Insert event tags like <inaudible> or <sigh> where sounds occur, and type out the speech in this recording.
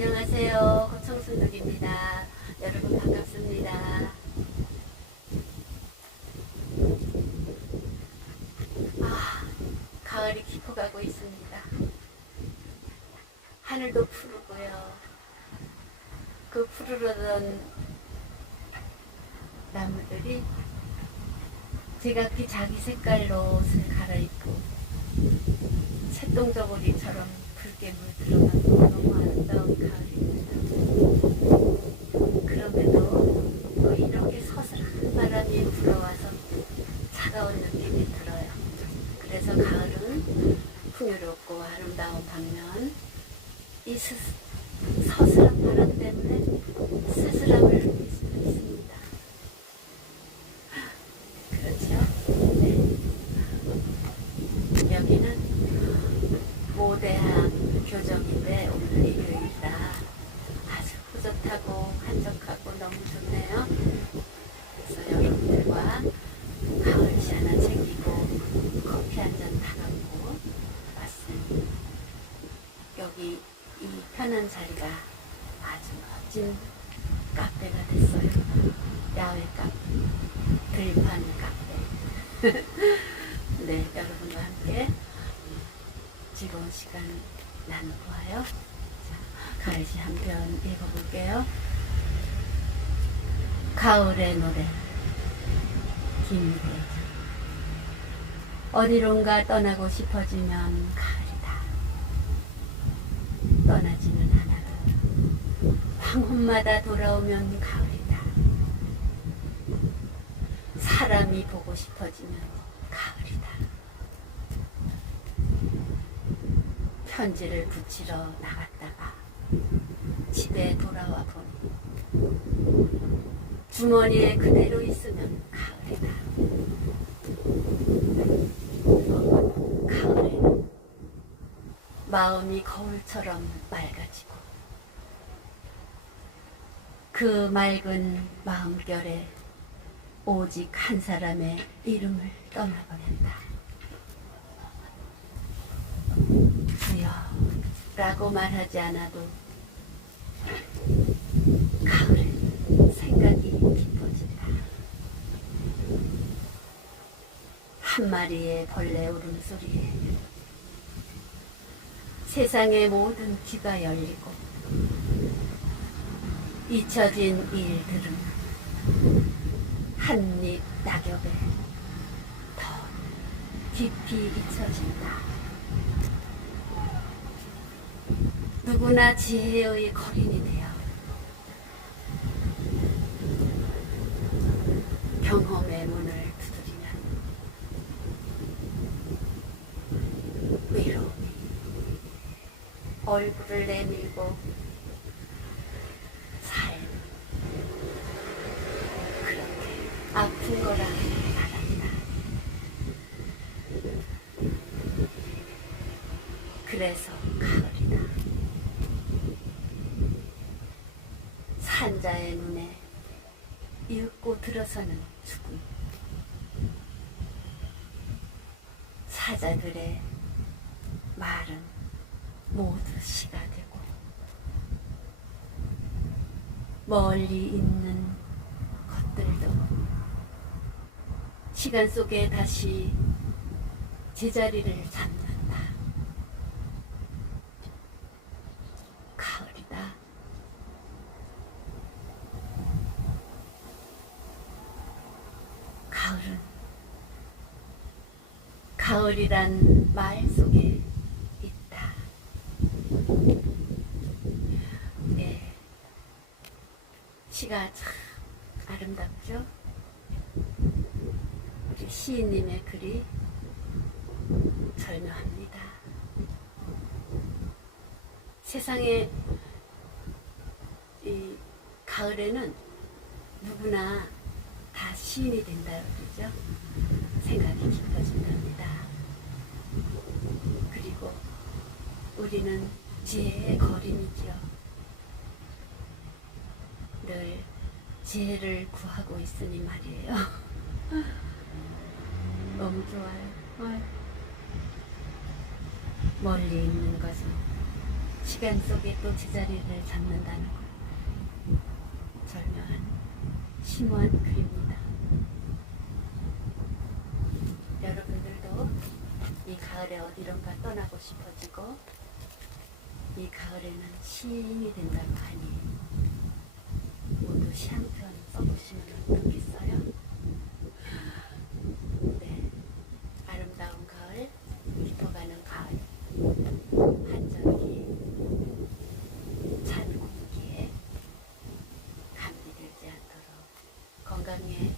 안녕하세요. 고청순덕입니다. 여러분 반갑습니다. 아, 가을이 깊어가고 있습니다. 하늘도 푸르고요. 그 푸르르던 나무들이 제각기 자기 색깔로 옷을 갈아입고 새똥저고리처럼 붉게 물들어가고 너무 아름다운 가을입니다. 그럼에도 또 이렇게 서슬한 바람이 불어와서 차가운 느낌이 들어요. 그래서 가을은 풍요롭고 아름다운 반면 이 스, 서슬한 바람 때문에 쓸쓸함을 느낄 수 있습니다. <laughs> 그렇죠? 네. 여기는 모대학 교정인데 오늘 일요일이라 아주 한적하고 너무 좋네요. 그래서 여러분들과 가을시 하나 챙기고 커피 한 잔 타갖고 왔습니다. 여기 이 편한 자리가 아주 멋진 카페가 됐어요. 야외 카페, 들판 카페. <laughs> 네, 여러분과 함께 즐거운 시간 나눠보아요. 자, 가을시 한 편 읽어볼게요. 가을의 노래 김대중 어디론가 떠나고 싶어지면 가을이다. 떠나지는 않아도 황혼마다 돌아오면 가을이다. 사람이 보고 싶어지면 가을이다. 편지를 붙이러 나갔다가 집에 돌아와 보니 주머니에 그대로 있으면 가을이다. 가을에는 마음이 거울처럼 맑아지고 그 맑은 마음결에 오직 한 사람의 이름을 떠나보낸다. 주여 라고 말하지 않아도 가을은 생각이 깊어진다. 한 마리의 벌레 울음소리에 세상의 모든 귀가 열리고 잊혀진 일들은 한입 낙엽에 더 깊이 잊혀진다. 누구나 지혜의 거린이 되어 경험의 문을 두드리면 외로움이 얼굴을 내밀고 삶 그렇게 아픈 거라. 그래서 가을이다. 산자의 눈에 읽고 들어서는 죽음. 사자들의 말은 모두 시가 되고 멀리 있는 것들도 시간 속에 다시 제자리를 잡는다. 가을이다. 가을은 가을이란 말 속에 있다. 네. 시가 참 아름답죠? 우리 시인님의 글이 절묘합니다. 세상에 이 가을에는 누구나 다 시인이 된다 그러죠. 생각이 깊어진답니다. 그리고 우리는 지혜의 거린이죠. 늘 지혜를 구하고 있으니 말이에요. <laughs> 너무 좋아요. 멀리 있는 것은 시간 속에 또 제자리를 잡는다는 것. 절묘한 심오한 글입니다. 여러분들도 이 가을에 어디론가 떠나고 싶어지고 이 가을에는 시인이 된다고 하니 모두 시한편 써보시면 어떻겠어요? 네, 아름다운 가을, 깊어가는 가을, 한절기, 찬 공기에 감기 들지 않도록 건강에